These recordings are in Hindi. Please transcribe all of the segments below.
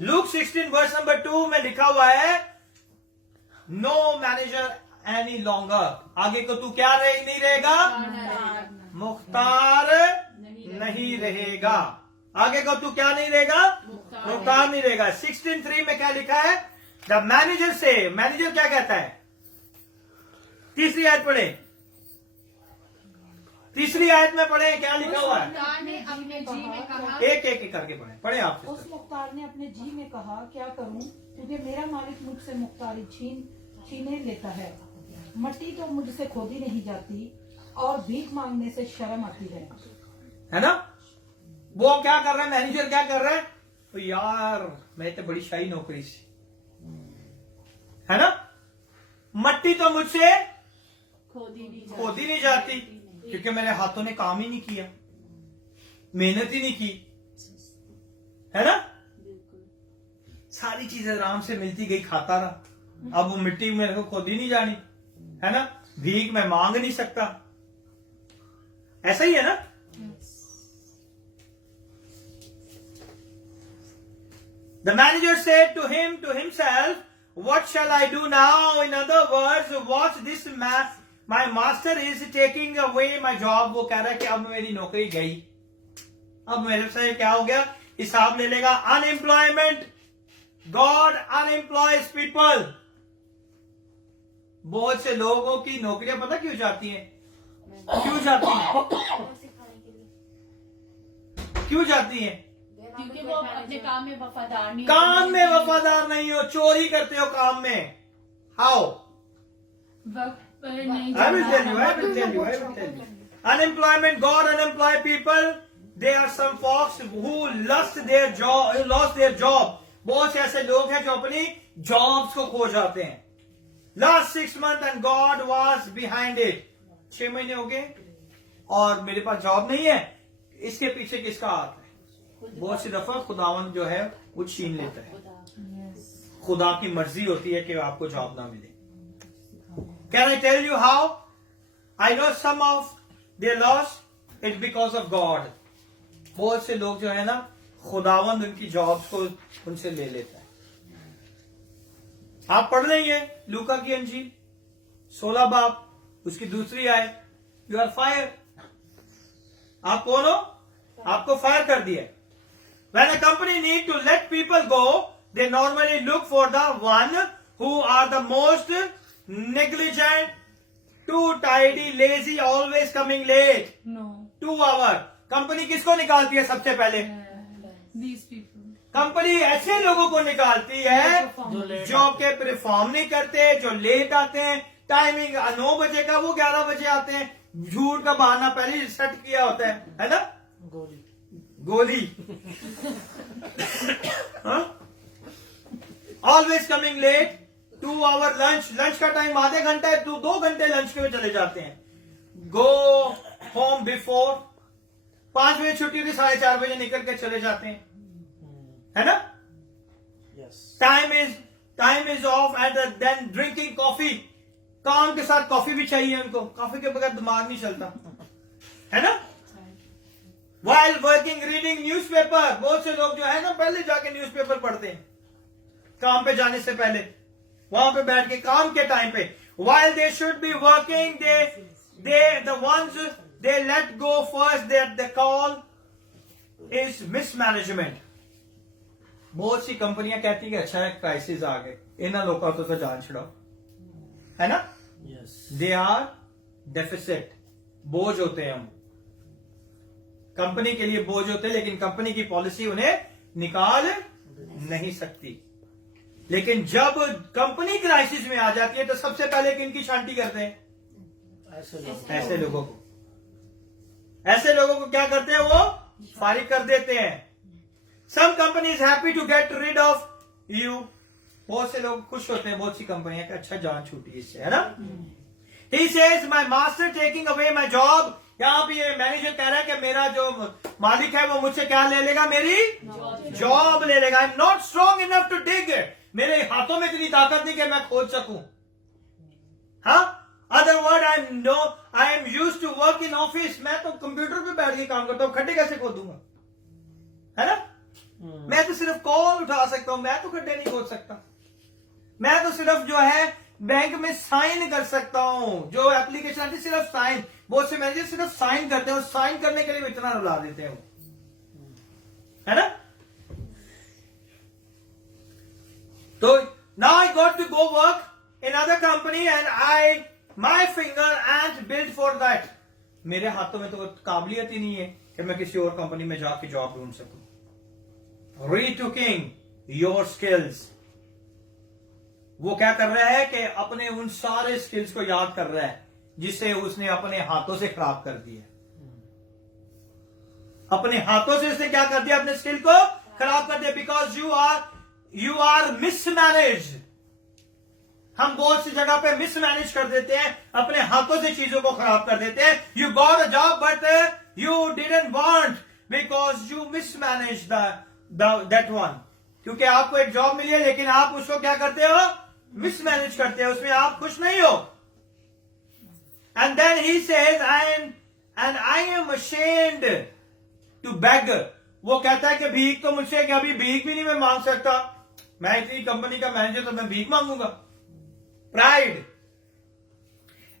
लूक 16 वर्स नंबर 2 में लिखा हुआ है, नो मैनेजर एनी लॉन्गर। आगे को तू क्या नहीं रहेगा? मुख्तार नहीं रहेगा। आगे को तू क्या नहीं रहेगा? मुख्तार नहीं रहेगा। 16:3 में क्या लिखा है? द मैनेजर से, मैनेजर क्या कहता है? तीसरी आयत पढ़े, तीसरी आयत में पढ़े, क्या लिखा हुआ है? मुख्तार ने अपने जी में कहा, एक एक करके पढ़े, पढ़े आप। उस मुख्तार ने अपने जी में कहा, क्या करूं, क्योंकि मेरा मालिक मुझसे मुख्तारी छीने लेता है। मट्टी तो मुझसे खोदी नहीं जाती और भीख मांगने से शर्म आती है ना? वो क्या कर रहा है? मैनेजर क्या कर रहा है? तो यार मैं तो बड़ी शाही नौकरी सी, है ना? मट्टी तो मुझसे खोदी नहीं जाती क्योंकि मेरे हाथों ने काम ही नहीं किया, मेहनत ही नहीं की, है ना? सारी चीजें आराम से मिलती गई, खाता रहा। अब वो मिट्टी मेरे को खोदी नहीं जानी, है ना? भीख मैं मांग नहीं सकता। ऐसा ही है ना? The manager said to himself, what shall I do now? In other words, watch this my master is taking away my job. वो कह रहा है कि अब मेरी नौकरी गई, अब मेरे से क्या हो गया? हिसाब ले लेगा। Unemployment, god unemployed people. बहुत से लोगों की नौकरियां पता क्यों जाती हैं? क्यों जाती हैं? क्यों जाती हैं? क्योंकि वो अपने काम में वफादार नहीं, काम में वफादार नहीं हो, चोरी करते हो काम में। हाउ? वक्त पर नहीं। I will tell you. Unemployment, God unemploy people. There are some folks who lost their job. बहुत से ऐसे लोग हैं जो अपनी जॉब्स को खो जाते हैं। Last 6 months and God was behind it. 6 महीने हो गए और मेरे पास जॉब नहीं है। इसके पीछे किसका हाथ है? बहुत सी दफा खुदावन जो है वो छीन लेता है। खुदा की मर्जी होती है कि आपको जॉब ना मिले। Can I tell you how? I know some of their loss. It's because of God. बहुत से लोग जो है ना, खुदावंद उनकी जॉब्स को उनसे ले लेता है। आप पढ़ लेंगे लूका की अंजील 16 बाब, उसकी दूसरी आयत, यू आर फायर। आप कौन हो? आपको फायर कर दिया। When a company need to let people go, they normally look for the one who are the most negligent, too tidy, lazy, always coming late. No. 2 hour. Company किसको निकालती है सबसे पहले? These people. कंपनी ऐसे लोगों को निकालती है जो के परफॉर्म नहीं करते, जो लेट आते हैं। टाइमिंग 9 बजे का, वो 11 बजे आते हैं। झूठ का बहाना पहले ही सेट किया होता है ना? गोली always coming late. 2 hour lunch का टाइम आधे घंटे, 2 घंटे लंच के चले जाते हैं। गो होम बिफोर, 5 बजे छुट्टी थी, 4:30 बजे निकल के चले जाते हैं, है ना? Time is off at then drinking coffee. काम के साथ कॉफी भी चाहिए उनको, कॉफी के बगैर दिमाग नहीं चलता, है ना? While working, reading newspaper. बहुत से लोग जो है ना पहले जाके न्यूज़पेपर पढ़ते हैं काम पे जाने से पहले, वहां पे बैठ के काम के टाइम पे। While they should be working, the ones they let go first, that they call is mismanagement. बहुत सी कंपनियां कहती है कि अच्छा है क्राइसिस आ गए, इन्हें लोगों तो जान छुड़ाओ, है ना? They are deficit, बोझ होते हैं हम, कंपनी के लिए बोझ होते हैं, लेकिन कंपनी की पॉलिसी उन्हें निकाल नहीं सकती। लेकिन जब कंपनी क्राइसिस में आ जाती है तो सबसे पहले किनकी शांति करते हैं? ऐसे लोगों को। ऐसे लोगों को क्या करते हैं? वो फारिग कर देते हैं। Some company is happy to get rid of you. बहुत से लोग खुश होते हैं, बहुत सी कंपनियां, अच्छा जान छूटी इससे, है ना? He says my master taking away my job. यहाँ पे ये मैनेजर कह रहा है कि मेरा जो मालिक है वो मुझसे क्या ले लेगा? मेरी जॉब ले लेगा। I am not strong enough to dig. मेरे हाथों में इतनी ताकत नहीं कि मैं खोद सकूं। हाँ, other word I am used to work in office. मैं तो कंप्यूटर पे बैठ के काम करता हूं, खड्डे कैसे खोदूंगा, है ना? मैं तो सिर्फ कॉल उठा सकता हूं, मैं तो गड्ढे नहीं खोद सकता। मैं तो सिर्फ जो है बैंक में साइन कर सकता हूं, जो एप्लीकेशन आती है सिर्फ साइन, बहुत से मैनेजर सिर्फ साइन करते हैं, साइन करने के लिए भी इतना रुला देते हैं वो, है ना। तो now I got to go work in other company and I my finger and build for that. मेरे हाथों में तो काबिलियत ही नहीं है कि मैं किसी और कंपनी में जाके जॉब ढूंढ सकूं। रीटुकिंग योर स्किल्स, वो क्या कर रहा है कि अपने उन सारे स्किल्स को याद कर रहा है जिसे उसने अपने हाथों से खराब कर दिया। अपने हाथों से उसने क्या कर दिया, अपने स्किल को खराब कर दिया। Because you are mismanage. हम बहुत सी जगह पे मिसमैनेज कर देते हैं, अपने हाथों से चीजों को खराब कर देते हैं। You got a job but you didn't want because you mismanage that one. क्योंकि आपको एक जॉब मिली है लेकिन आप उसको क्या करते हो, मिसमैनेज करते हो, उसमें आप खुश नहीं हो। And then he says I am ashamed to beg. वो कहता है कि भीख तो मुझसे क्या, अभी भीख भी नहीं मैं मांग सकता, मैं इतनी कंपनी का मैनेजर तो मैं भीख मांगूंगा। Pride,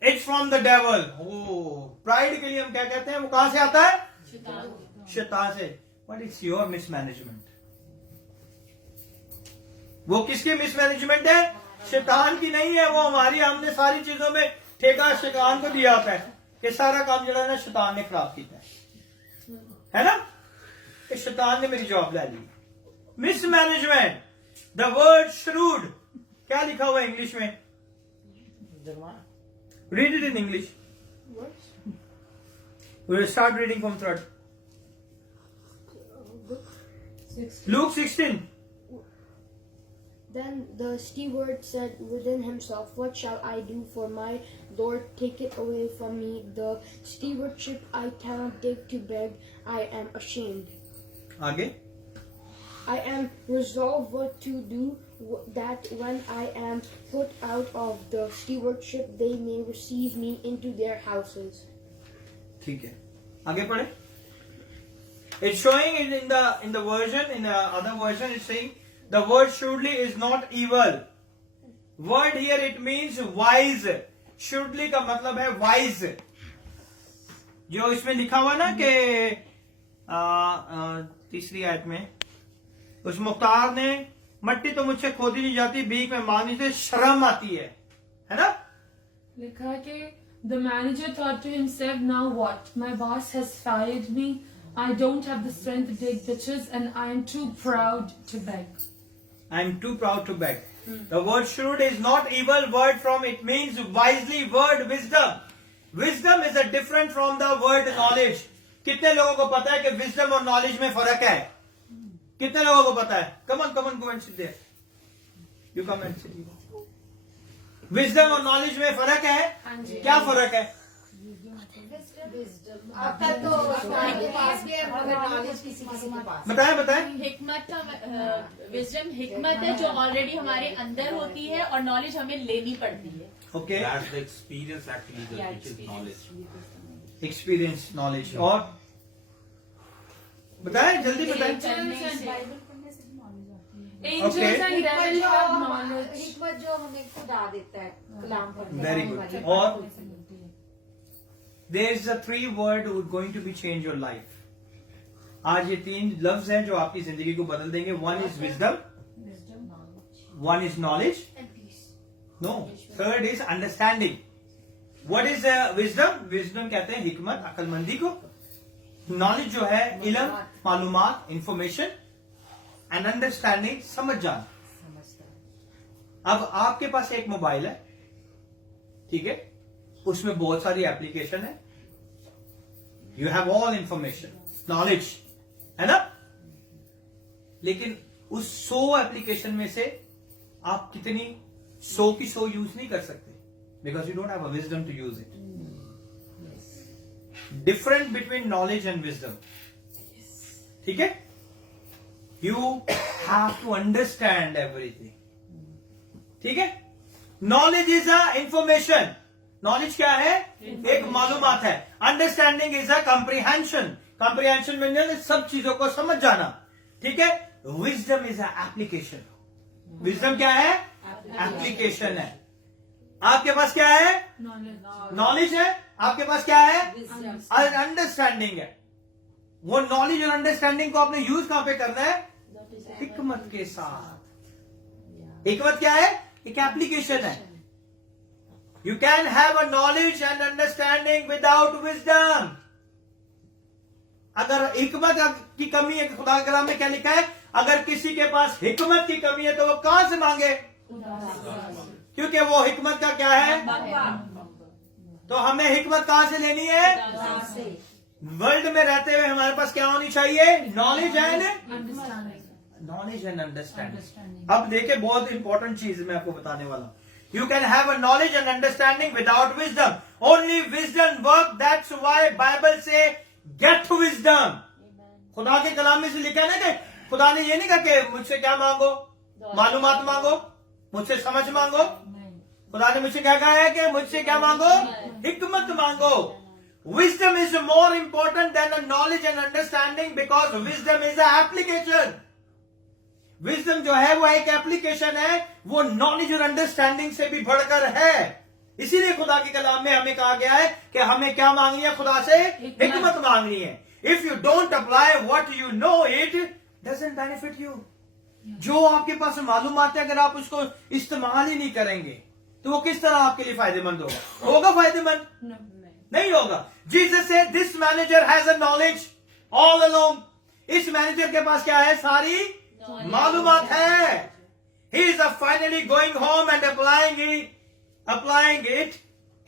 it's from the devil. Pride के लिए हम क्या कहते हैं, वो कहां से आता है, शैतान से। But it's your mismanagement. वो किसकी मिसमैनेजमेंट है, शैतान की नहीं है। वो हमारी, हमने सारी चीजों में ठेका शैतान को दिया होता है कि सारा काम जो है ना शैतान ने खराब किया है ना, कि शैतान ने मेरी जॉब ले ली। मिसमैनेजमेंट, द वर्ड श्रूड, क्या लिखा हुआ है इंग्लिश में, read it in English. We will start reading from third. Luke 16. Then the steward said within himself, "What shall I do? For my Lord take it away from me. The stewardship I cannot give to beg. I am ashamed. आगे, I am resolved what to do, that when I am put out of the stewardship, they may receive me into their houses." ठीक है, आगे पढ़े। It's showing it in the version, in the other version it's saying the word shrewdly is not evil. Word here it means wise. Shrewdly का मतलब है wise. जो इसमें लिखा हुआ ना कि तीसरी आयत में, उस मुख्तार ने, मट्टी तो मुझसे खोदी नहीं जाती, भीख में मांगने से शर्म आती है ना। लिखा है कि the manager thought to himself, now what? My boss has fired me. I don't have the strength to take pictures and I am too proud to beg. I am too proud to beg. The word shrewd is not evil word from, it means wisely word wisdom. Wisdom is a different from the word knowledge. कितने लोगों को पता है कि wisdom और knowledge में फर्क है? कितने लोगों को पता है? Come on, go and sit there. You come and sit here. Wisdom और knowledge में फर्क है? क्या फर्क है? आपका तो हमारे पास भी है मगर नॉलेज किसी किसी के पास। बताएं। हिकमत का विजडम हिकमत है जो ऑलरेडी हमारे अंदर होती है और नॉलेज हमें लेनी पड़ती है। Okay. That's the experience actually, which is knowledge. Experience, knowledge. और बताएं, जल्दी बताएं। Angels and devil have knowledge. हिकमत जो हमें खुदा देता है कलाम पढ़ने Very की good. वाली। और there is a 3 word who are going to be change your life. आज ये 3 लफ्ज हैं जो आपकी जिंदगी को बदल देंगे। One is wisdom, one is knowledge, no, third is understanding. What is wisdom? Wisdom कहते हैं हिकमत, अक्लमंदी को। Knowledge जो है इल्म, मालूमात, इंफॉर्मेशन, and understanding, समझ जाना। अब आपके पास एक मोबाइल है, ठीक है, उसमें बहुत सारी एप्लीकेशन है, you have all information, knowledge, है ना। लेकिन उस 100 एप्लीकेशन में से आप कितनी 100 की 100 यूज नहीं कर सकते, because you don't have a wisdom to use it. Different between knowledge and wisdom, ठीक है। You have to understand everything, ठीक है। Knowledge is a information, knowledge क्या है, एक मालूमात है। Understanding is a comprehension, comprehension means सब चीजों को समझ जाना। ठीक है, विजडम इज एप्लीकेशन. विजडम क्या है? एप्लीकेशन है. आपके पास क्या है? नॉलेज है. आपके पास क्या है? अंडरस्टैंडिंग है. वो नॉलेज और अंडरस्टैंडिंग को आपने यूज कहां पे करना है? हिकमत के साथ. हिकमत क्या है? एक एप्लीकेशन है. You can have a knowledge and understanding without wisdom. अगर हिकमत की कमी है, खुदा के कलाम में क्या लिखा है? अगर किसी के पास हिकमत की कमी है तो वो कहां से मांगे? क्योंकि वो हिकमत का क्या है? तो हमें हिकमत कहां से लेनी है? वर्ल्ड में रहते हुए हमारे पास क्या होनी चाहिए? Knowledge and knowledge and understanding. अब देखिए, बहुत इंपॉर्टेंट चीज मैं आपको बताने वाला हूं. You can have a knowledge and understanding without wisdom. Only wisdom work. That's why Bible से गेट विजडम. खुदा के कलाम में से लिखा है ना कि खुदा ने ये नहीं कहा कि मुझसे क्या मांगो? मालूमात मांगो, मुझसे समझ मांगो. खुदा ने मुझसे क्या कहा है कि मुझसे क्या मांगो? हिकमत मांगो. Wisdom is more important than the knowledge and understanding because wisdom is an application. Wisdom जो है वो एक एप्लीकेशन है, वो नॉलेज और अंडरस्टैंडिंग से भी बढ़कर है. इसीलिए खुदा के कलाम में हमें कहा गया है कि हमें क्या मांगनी है? खुदा से हिकमत मांगनी है. If you don't apply what you know, it doesn't benefit you. जो आपके पास मालूमात है, अगर आप उसको इस्तेमाल ही नहीं करेंगे तो वो किस तरह आपके लिए फायदेमंद होगा? होगा फायदेमंद? नहीं होगा. जीसस से this manager has a knowledge all along. इस मैनेजर के पास क्या है? सारी मालूमात है. He is finally going home and applying it.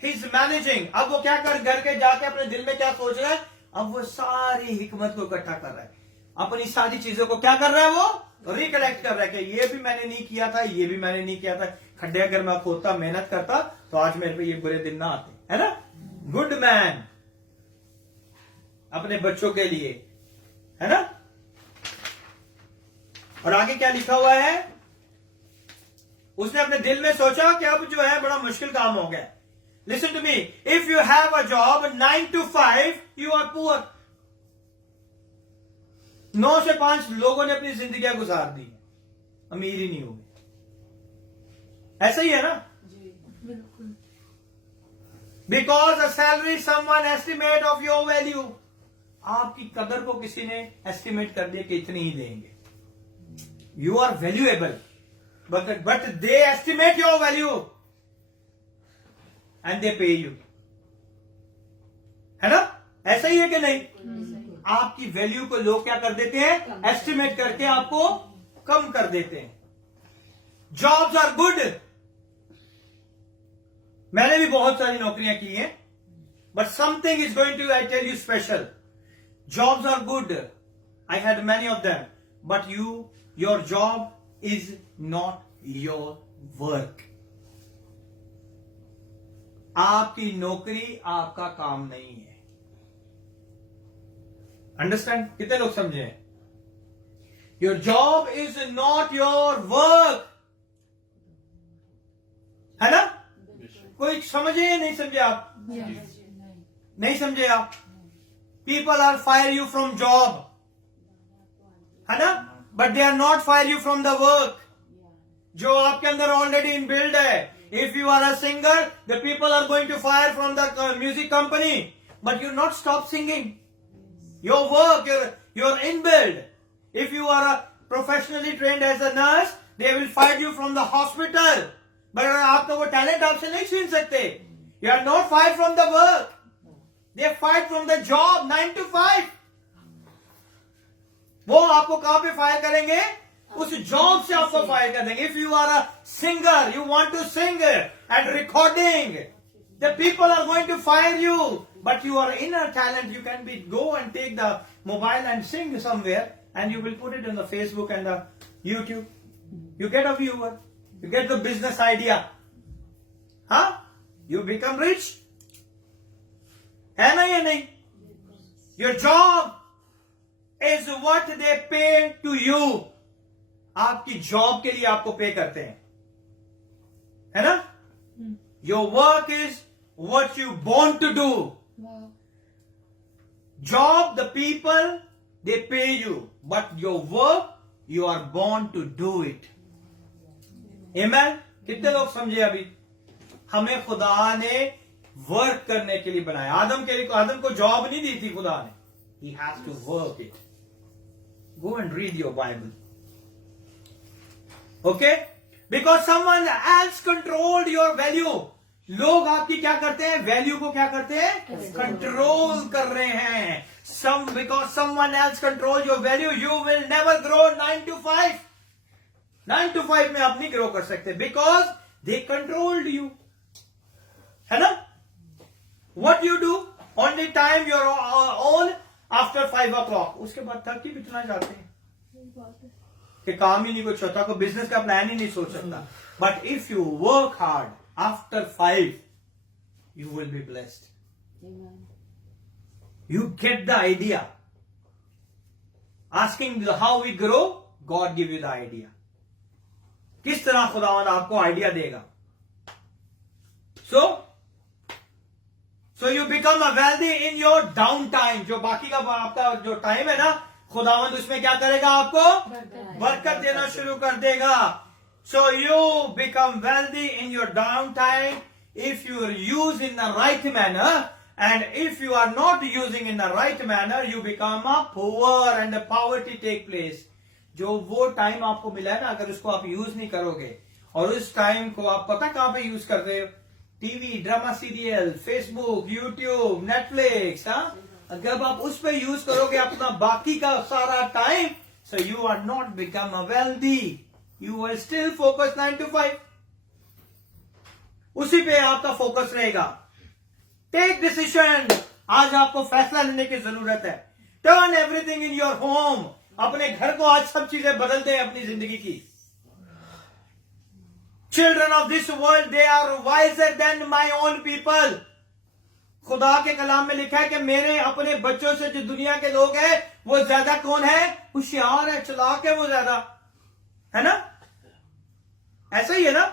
He is managing. अब वो क्या कर, घर के जाके अपने दिल में क्या सोच रहा है? अब वो सारी हिकमत को इकट्ठा कर रहा है. अपनी सारी चीजों को क्या कर रहा है? वो रिकलेक्ट कर रहा है कि ये भी मैंने नहीं किया था, ये भी मैंने नहीं किया था. खड्डे अगर मैं खोदता, मेहनत करता, तो आज मेरे पे ये बुरे दिन ना आते. है ना? गुड मैन अपने बच्चों के लिए, है ना? और आगे क्या लिखा हुआ है? उसने अपने दिल में सोचा कि अब जो है बड़ा मुश्किल काम हो गया. Listen to me. If you have a job 9 to 5, you are poor. 9 से 5 लोगों ने अपनी जिंदगी गुजार दी, अमीर ही नहीं हुए. ऐसा ही है ना? बिल्कुल. Because a salary someone estimate of your value. आपकी कदर को किसी ने एस्टिमेट कर दिया कि इतनी ही देंगे. You are valuable, but they estimate your value and they pay you. है ना? ऐसा ही है कि नहीं? आपकी वैल्यू को लोग क्या कर देते हैं? एस्टिमेट करके आपको कम कर देते हैं. Jobs are good. मैंने भी बहुत सारी नौकरियां की हैं, but something is going to, I tell you, special. Jobs are good. I had many of them, but your job is not your work. आपकी नौकरी आपका काम नहीं है. अंडरस्टैंड? कितने लोग समझे? Your job is not your work. है ना? कोई समझे या नहीं समझे? आप नहीं समझे? आप people are fire you from job, है ना? But they are not fire you from the work जो आपके अंदर ऑलरेडी इनबिल्ड है. If you are a singer, the people are going to fire from the music company, but you not stop singing. Your work, your inbuilt. If you are a professionally trained as a nurse, they will fight you from the hospital. But आप तो वो टैलेंट आपसे नहीं छीन सकते. You are not fired from the work. They fight from the job 9 to 5. वो आपको कहां पे फायर करेंगे? उस जॉब से आपको फायर कर देंगे. If you are a singer, you want to sing and recording, the people are going to fire you. But your inner talent, you can go and take the mobile and sing somewhere, and you will put it on the Facebook and the YouTube. You get a viewer. You get the business idea. Huh? You become rich. है ना या नहीं? Your job is what they pay to you. आपकी जॉब के लिए आपको पे करते हैं, है ना? Your work is what you born to do. Wow. Job, the people they pay you, but your work, you are born to do it. Amen? कितने लोग समझे अभी? हमें खुदा ने वर्क करने के लिए बनाया. आदम को जॉब नहीं दी थी खुदा ने. He has to work it. Go and read your Bible. Okay? Because someone else controlled your value. लोग आपकी क्या करते हैं? वैल्यू को क्या करते हैं? कंट्रोल कर रहे हैं. Because someone else controls your value, you will never grow 9 to 5. 9 to 5 में आप नहीं ग्रो कर सकते. Because they controlled you. है ना? What you do? Only time your own after 5 o'clock. उसके बाद 30 बितना जाते हैं कि काम ही नहीं कुछ होता, को बिजनेस का प्लान ही नहीं सोच सकता. But if you work hard after 5, you will be blessed. You get the idea. Asking how we grow, God give you the idea. किस तरह खुदावन आपको आइडिया देगा. So you become a wealthy in your down time. जो बाकी का आपका जो टाइम है ना, खुदावंद उसमें क्या करेगा? आपको बरकत देना शुरू कर देगा. So you become wealthy in your down time if you use in the right manner, and if you are not using in the right manner, you become a poor and the poverty take place. जो वो टाइम आपको मिला है ना, अगर उसको आप यूज नहीं करोगे, और उस टाइम को आप पता कहां पे यूज करते हो? TV, drama serial, Facebook, YouTube, Netflix. अगर आप उस पर यूज करोगे अपना बाकी का सारा time, so you are not become a wealthy. You will still focus 9 to 5. उसी पे आपका फोकस रहेगा. Take decision. आज आपको फैसला लेने की जरूरत है. Turn everything in your home. अपने घर को आज सब चीजें बदल दें अपनी जिंदगी की. Children of this world, they are wiser than my own people. खुदा के कलाम में लिखा है कि मेरे अपने बच्चों से जो दुनिया के लोग हैं, वो ज्यादा कौन है? होशियार है, चालाक है वो ज्यादा. है ना? ऐसा ही है ना?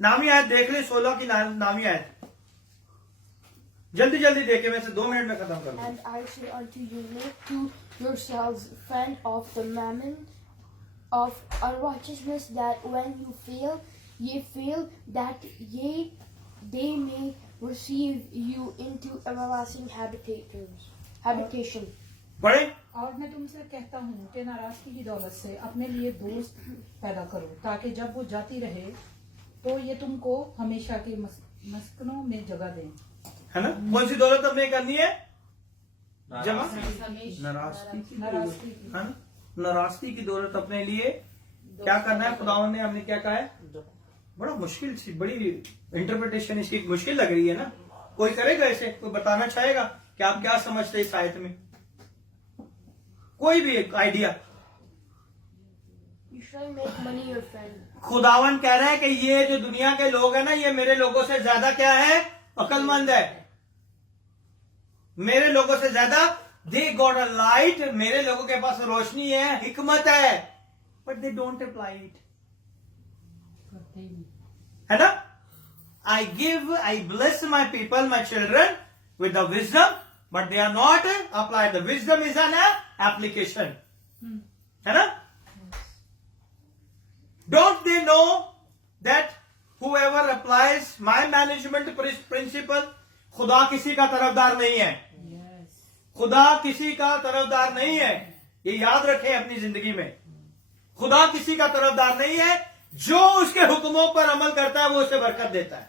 नामी आयत देख ले, 16 की नामी आयत. जल्दी जल्दी देखे, मैं से 2 मिनट में खत्म करूंगा. And I say unto you, make to yourselves friend of the mammon of unrighteousness, that when you fail, ye fail, that ye they may receive you into everlasting habitation. पढ़े? और मैं तुमसे कहता हूँ कि नाराजगी की दौलत से अपने लिए दोस्त पैदा करो, ताकि जब वो जाती रहे तो ये तुमको हमेशा के मस्कनों में जगह दें. है ना? कौन सी दौलत हमने करनी है? जमा. नाराजगी है ना? नाराजगी की दौलत अपने लिए क्या करना है? खुदावन ने हमने क्या कहा है? बड़ा मुश्किल सी, बड़ी इंटरप्रिटेशन इसकी मुश्किल लग रही है ना. कोई करेगा ऐसे? कोई बताना चाहेगा कि आप क्या समझते हैं इस आयत में? कोई भी एक idea. You shall make money your friend. खुदावन कह रहा है कि ये जो दुनिया के लोग हैं ना, ये मेरे लोगों से ज्यादा क्या है? अक्लमंद है. मेरे लोगों से ज्यादा दे गॉट अ लाइट. मेरे लोगों के पास रोशनी है, हिकमत है, but they don't apply it. है ना? I bless my people, my children with the wisdom, but they are not applied. The wisdom is an application. है ना? Don't they know that whoever applies my management principle, खुदा किसी का तरफदार नहीं है. खुदा किसी का तरफदार नहीं है. ये याद रखें अपनी जिंदगी में. खुदा किसी का तरफदार नहीं है. जो उसके हुक्मों पर अमल करता है वो उसे बरकत देता है.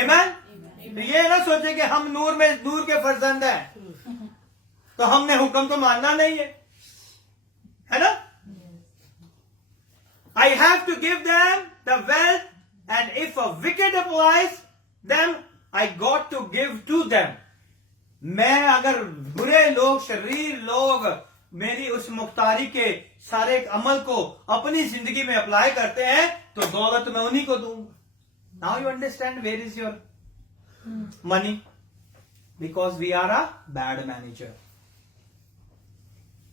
आमीन. तो ये ना सोचे कि हम नूर के फर्जंद हैं, तो हमने हुक्म तो मानना नहीं है ना? I have to give them the wealth, and if a wicked applies them, I got to give to them. मैं अगर बुरे लोग, शरीर लोग मेरी उस मुख्तारी के सारे अमल को अपनी जिंदगी में अप्लाई करते हैं, तो दौलत मैं उन्हीं को दूंगा. Now you understand where is your money? Because we are a bad manager.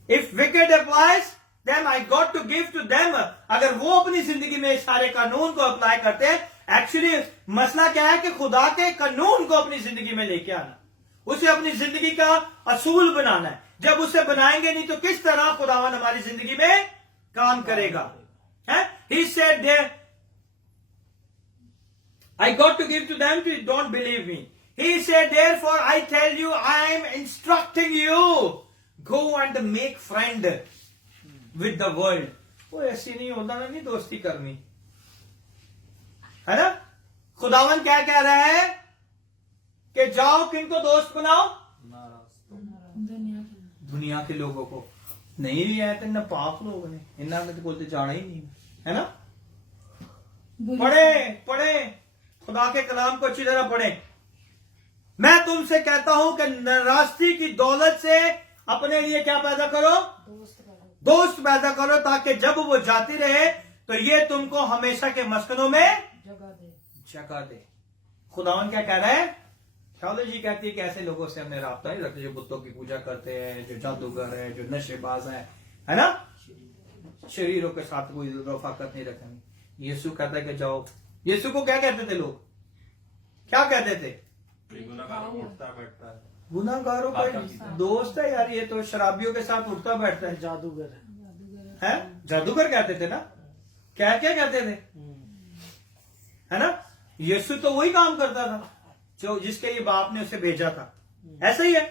If wicked applies, then I got to give to them. अगर वो अपनी जिंदगी में इस सारे कानून को अप्लाई करते हैं, एक्चुअली मसला क्या है कि खुदा के कानून को अपनी जिंदगी में लेके आना, उसे अपनी जिंदगी का असूल बनाना है. जब उसे बनाएंगे नहीं तो किस तरह खुदावन हमारी जिंदगी में काम करेगा? है? He said there, I got to give to them, you don't believe me. He said, therefore I tell you, I am instructing you, go and make friend with the world. वो ऐसी नहीं होता ना, नहीं दोस्ती करनी, है ना? खुदावन क्या कह रहा है कि जाओ किनको दोस्त बनाओ? दुनिया के लोगों को। नहीं भी आए तो इन्हें पाप लोग ने, इन्हें तो बोलते जाना ही नहीं, है ना? पढ़े खुदा के कलाम को अच्छी तरह पढ़े। मैं तुमसे कहता हूं कि नाराजगी की दौलत से अपने लिए क्या पैदा करो? दोस्त पैदा करो, ताकि जब वो जाती रहे तो ये तुमको हमेशा के मस्कनों में जगह दे। खुदावन क्या कह रहा है? थियोलॉजी कहती है कि ऐसे लोगों से हमने राब्ता नहीं रखते जो बुतों की पूजा करते हैं, जो जादूगर है, जो नशेबाज है ना? शरीरों के साथ कोई रफाकत नहीं रखेंगे। यीशु कहता है कि जाओ। यीशु को क्या कहते थे लोग? क्या कहते थे? गुनाहगारों का दोस्त है यार, ये तो शराबियों के साथ उठता बैठता है, जादूगर है। जादूगर कहते थे ना? क्या क्या कहते थे, है ना? यीशु तो वही काम करता था जो जिसके ये बाप ने उसे भेजा था। ऐसा ही है,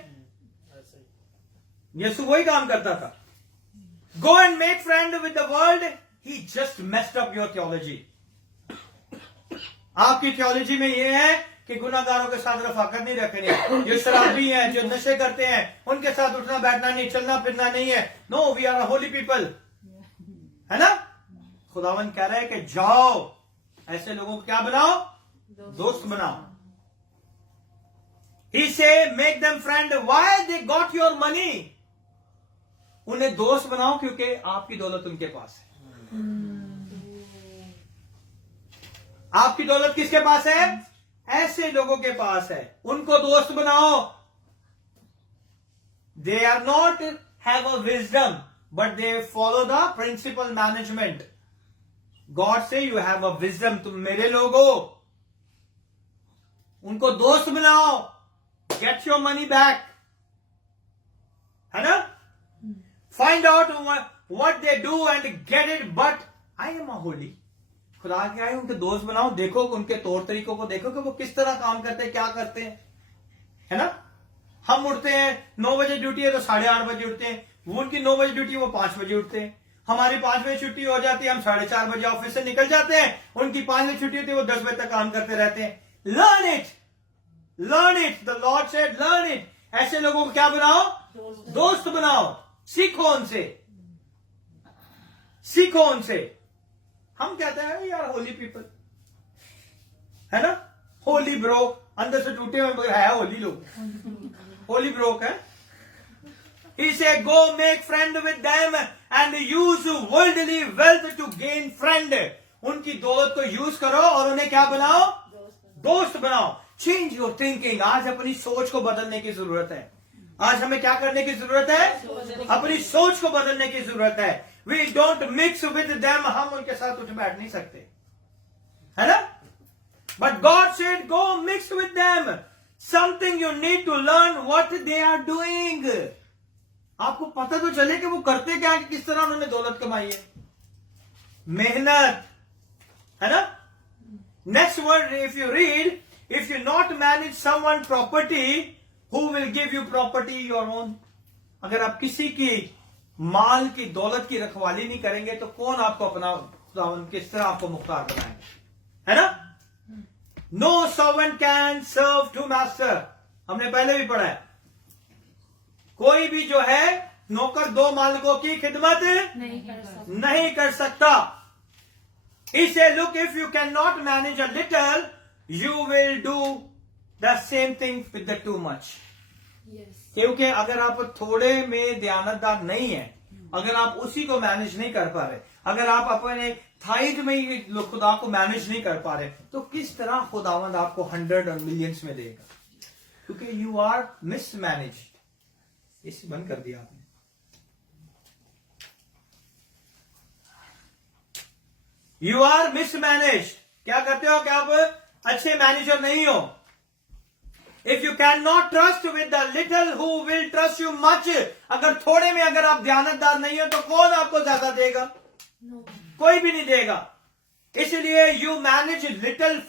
यीशु वही काम करता था। Go and make friend with the world, he just messed up your theology. आपकी थियोलॉजी में ये है कि गुनाहगारों के साथ रफाकत नहीं रखनी, जो शराबी हैं, जो नशे करते हैं, उनके साथ उठना बैठना नहीं, चलना फिरना नहीं है। No, we are holy people, है ना? खुदावन कह रहा है कि जाओ ऐसे लोगों को क्या बनाओ? दोस्त बनाओ। He say make them friend. Why? They got your money. उन्हें दोस्त बनाओ क्योंकि आपकी दौलत उनके पास है। आपकी दौलत किसके पास है? ऐसे लोगों के पास है, उनको दोस्त बनाओ। They are not have a wisdom, but they follow the principal management. God say you have a wisdom. तुम मेरे लोग हो, उनको दोस्त बनाओ। Get your money back, है ना? Find out what they do and get it. But I am a holy. खुदा क्या है? उनके दोस्त बनाओ, देखो उनके तौर तरीकों को, देखो कि वो किस तरह काम करते हैं, क्या करते हैं, है ना? हम उठते हैं 9 बजे ड्यूटी है तो 8:30 बजे उठते हैं। वो उनकी 9 बजे ड्यूटी, वो 5 बजे उठते हैं। हमारी 5 बजे छुट्टी हो जाती है, हम 4:30 बजे ऑफिस से निकल जाते हैं। उनकी 5 बजे छुट्टी होती है, वो 10 बजे तक काम करते रहते हैं। Learn it, learn it. The Lord said learn it. ऐसे लोगों को क्या बनाओ? दोस्त बनाओ। सीखो उनसे, सीखो उनसे। हम कहते हैं यार होली पीपल, है ना? होली ब्रो, अंदर से टूटे हुए है होली लोग, होली ब्रोक है। He said go make friend with them and use worldly wealth to gain friend. उनकी दौलत को यूज करो और उन्हें क्या बनाओ? दोस्त बनाओ। Change your thinking. आज अपनी सोच को बदलने की जरूरत है। आज हमें क्या करने की जरूरत है? अपनी सोच को बदलने की जरूरत है। We don't mix with them. हम उनके साथ उठ बैठ नहीं सकते, है ना? But God said go mix with them. Something you need to learn what they are doing. आपको पता तो चले कि वो करते क्या, किस तरह उन्होंने दौलत कमाई है, मेहनत, है ना? Next word, if you read, if you not manage someone property, who will give you property your own? अगर आप किसी की माल की दौलत की रखवाली नहीं करेंगे तो कौन आपको अपना, किस तरह आपको मुख्तार बनाएंगे, है ना? No servant can serve two master. हमने पहले भी पढ़ा है, कोई भी जो है नौकर 2 मालिकों की खिदमत नहीं कर सकता। He said, look, if you cannot manage a little, you will do the same thing with the too much. Yes. क्योंकि अगर आप थोड़े में दयानतदार नहीं है, अगर आप उसी को मैनेज नहीं कर पा रहे, अगर आप अपने थाइज में ही खुदा को मैनेज नहीं कर पा रहे, तो किस तरह खुदावंद आपको 100 और मिलियंस में देगा? क्योंकि यू आर मिसमैनेज। इसे बंद कर दिया आपने। You are mismanage. क्या करते हो कि आप अच्छे मैनेजर नहीं हो। If you can not trust with the little who will trust you much. अगर थोड़े में अगर आप दयानतदार नहीं हो तो कौन आपको ज्यादा देगा? कोई भी नहीं देगा। इसलिए you manage little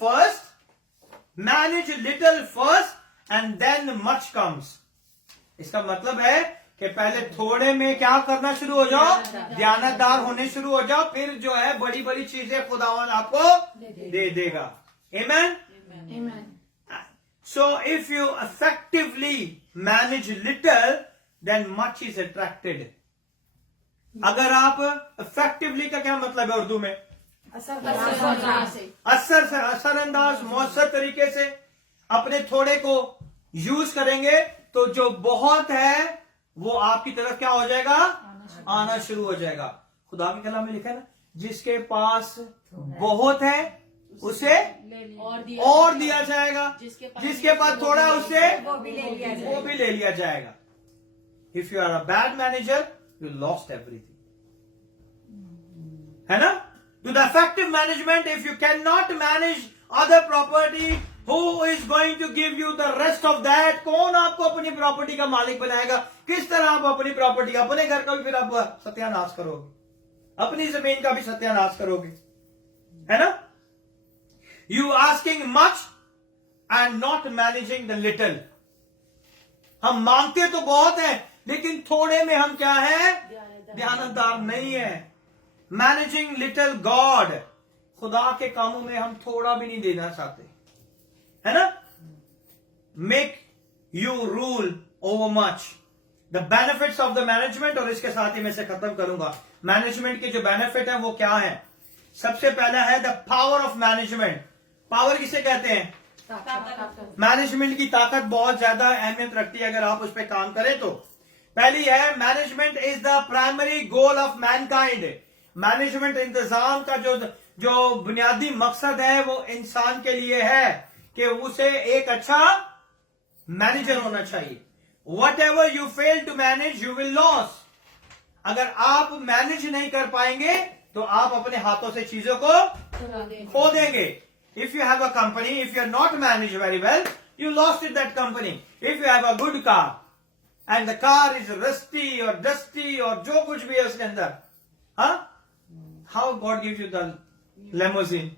first and then much comes. इसका मतलब है कि पहले थोड़े में क्या करना शुरू हो जाओ, दयानतदार होने शुरू हो जाओ, फिर जो है बड़ी बड़ी चीजें खुदावन आपको दे देगा। आमीन। Amen. So if you effectively manage little, then much is attracted. अगर आप effectively का क्या मतलब है उर्दू में? असरअंदाज मौसर तरीके से अपने थोड़े को यूज करेंगे तो जो बहुत है वो आपकी तरफ क्या हो जाएगा? आना शुरू हो जाएगा। खुदा के कलाम में लिखा है ना, जिसके पास बहुत है उसे और दिया जाएगा, जिसके पास थोड़ा है उससे वो भी ले लिया जाएगा। If you are a bad manager you lost everything, है ना? To the effective management, if you can not manage other property, who is going to give you the rest of that? कौन आपको अपनी प्रॉपर्टी का मालिक बनाएगा? किस तरह आप अपनी प्रॉपर्टी, अपने घर का भी फिर आप सत्यानाश करोगे, अपनी जमीन का भी सत्यानाश करोगे, है ना? You asking much and not managing the little. हम मांगते तो बहुत है लेकिन थोड़े में हम क्या है? ध्यानदार नहीं है। मैनेजिंग लिटिल गॉड, खुदा के कामों में हम थोड़ा भी नहीं देना चाहते, है ना? Make you rule over much. The benefits of the management, और इसके साथ ही मैं से खत्म करूंगा। मैनेजमेंट के जो बेनिफिट है वो क्या है? सबसे पहला है the power of management. Power किसे कहते हैं? मैनेजमेंट की ताकत बहुत ज्यादा अहमियत रखती है अगर आप उस पर काम करें तो। पहली है, management is the primary goal of Mankind. Management इंतजाम का जो बुनियादी मकसद है वो इंसान के लिए है कि उसे एक अच्छा मैनेजर होना चाहिए। Whatever you fail to manage you will loss. अगर आप मैनेज नहीं कर पाएंगे तो आप अपने हाथों से चीजों को खो देंगे। If you have a company, if you are not managed very well, you lost it that company. If you have a good car and the car is rusty or dusty or जो कुछ भी है उसके अंदर, हाँ? How God gives you the limousine?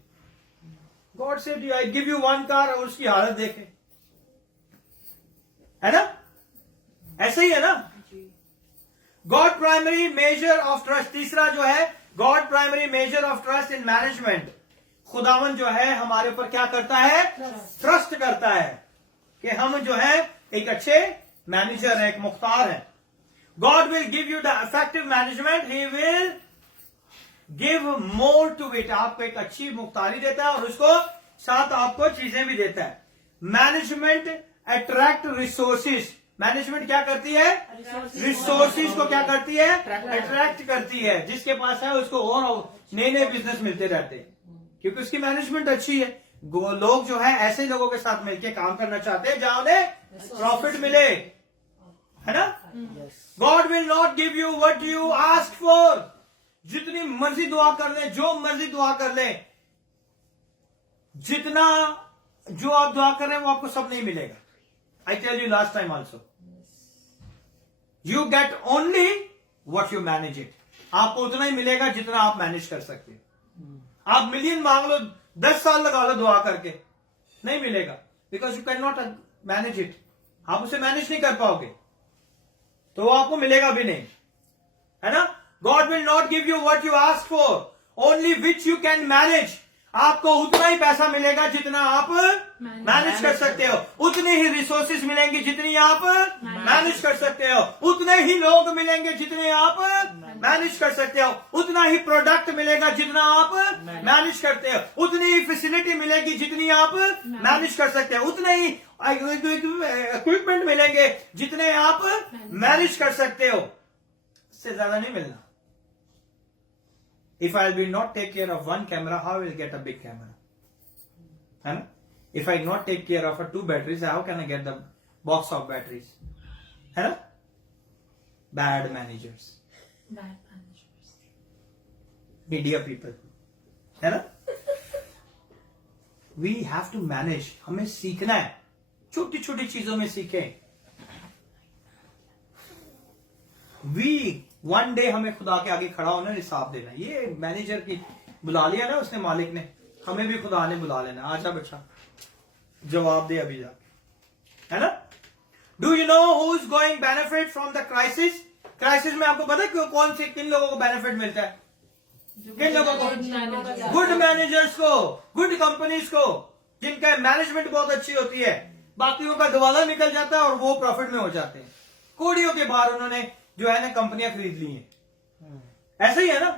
God said, I give you one car और उसकी हालत देखे, है ना? ऐसे ही है ना? God primary measure of trust। तीसरा जो है, God primary measure of trust in management। खुदावन जो है हमारे ऊपर क्या करता है? ट्रस्ट करता है कि हम जो है एक अच्छे मैनेजर है, एक मुख्तार है। God will give you the effective management, he will give more to it. आपको एक अच्छी मुख्तारी देता है और उसको साथ आपको चीजें भी देता है। Management attract resources. मैनेजमेंट क्या करती है? रिसोर्सिस को क्या करती है? अट्रैक्ट करती है। जिसके पास है उसको और नए नए बिजनेस मिलते रहते हैं क्योंकि उसकी मैनेजमेंट अच्छी है। लोग जो है ऐसे लोगों के साथ मिलकर काम करना चाहते हैं जहां उन्हें प्रॉफिट मिले, है ना? God will not give you what you ask for. जितनी मर्जी दुआ कर ले, जो मर्जी दुआ कर ले, जितना जो आप दुआ कर रहे हैं वो आपको सब नहीं मिलेगा। I tell you last time also, you get only what you manage it. आपको उतना ही मिलेगा जितना आप मैनेज कर सकते हो। आप मिलियन मांग लो, 10 साल लगा लो दुआ करके, नहीं मिलेगा, because you can not manage it. आप उसे मैनेज नहीं कर पाओगे तो वो आपको मिलेगा भी नहीं, है ना? God will not give you what you ask for, only which you can manage. आपको उतना ही पैसा मिलेगा जितना आप मैनेज कर सकते हो, उतनी ही रिसोर्सेज मिलेंगी जितनी आप मैनेज कर सकते हो, उतने ही लोग मिलेंगे जितने आप मैनेज कर सकते हो, उतना ही प्रोडक्ट मिलेगा जितना आप मैनेज करते हो, उतनी ही फैसिलिटी मिलेगी जितनी आप मैनेज कर सकते हो, उतने ही इक्विपमेंट मिलेंगे जितने आप मैनेज कर सकते हो। इससे ज्यादा नहीं मिलना। If I will not take care of one camera, how will I get a big camera? है ना? If I not take care of 2 batteries, how can I get the box of batteries? है ना? Bad managers. Media people. है ना? We have to manage. हमें सीखना है। छोटी छोटी चीजों में सीखें। वन डे हमें खुदा के आगे खड़ा होना, हिसाब देना। ये मैनेजर की बुला लिया ना उसने, मालिक ने, हमें भी खुदा ने बुला लेना। आजा बच्चा जवाब दे अभी जा, है ना। Do you know who is going benefit from the crisis? Crisis में आपको पता है कौन से किन लोगों को बेनिफिट मिलता है? किन लोगों को? गुड मैनेजर्स को, गुड कंपनीज को, जिनका मैनेजमेंट बहुत अच्छी होती है। बाकियों का दिवाला निकल जाता है और वो प्रॉफिट में हो जाते हैं। कोड़ियों के बाहर उन्होंने जो है ना कंपनियां खरीद ली हैं। ऐसे ही है ना,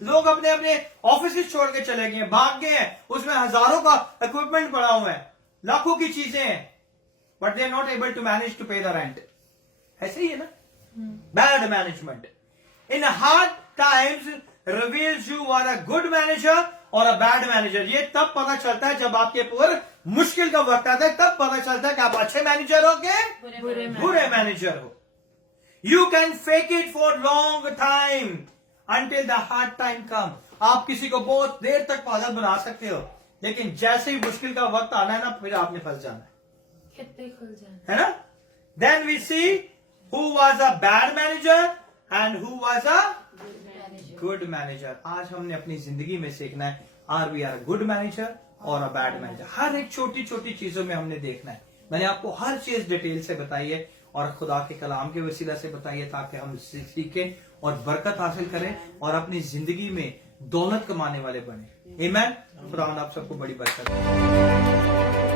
लोग अपने अपने ऑफिस छोड़ के चले गए हैं, भाग गए हैं, उसमें हजारों का इक्विपमेंट पड़ा हुआ है, लाखों की चीजें हैं, but they are not able to manage to pay the rent. ऐसे ही है ना। Bad management in hard times reveals you are a good manager or a bad manager. ये तब पता चलता है जब आपके ऊपर मुश्किल का वक्त आता है, तब पता चलता है कि आप अच्छे मैनेजर हो के बुरे मैनेजर हो। You can fake it for long time until the hard time come. आप किसी को बहुत देर तक पागल बना सकते हो, लेकिन जैसे ही मुश्किल का वक्त आना है ना, फिर आपने फंस जाना है, कितने खुल जाए, है ना। Then we see who was a bad manager and who was a good manager. आज हमने अपनी जिंदगी में सीखना है, are we are a good manager or a bad manager. हर एक छोटी छोटी चीजों में हमने देखना है। मैंने आपको हर चीज डिटेल से बताई है और खुदा के कलाम के वसीला से बताई है, ताकि हम सीखें और बरकत हासिल करें और अपनी जिंदगी में दौलत कमाने वाले बने। आमीन। खुदा आप सबको बड़ी बरकत दे।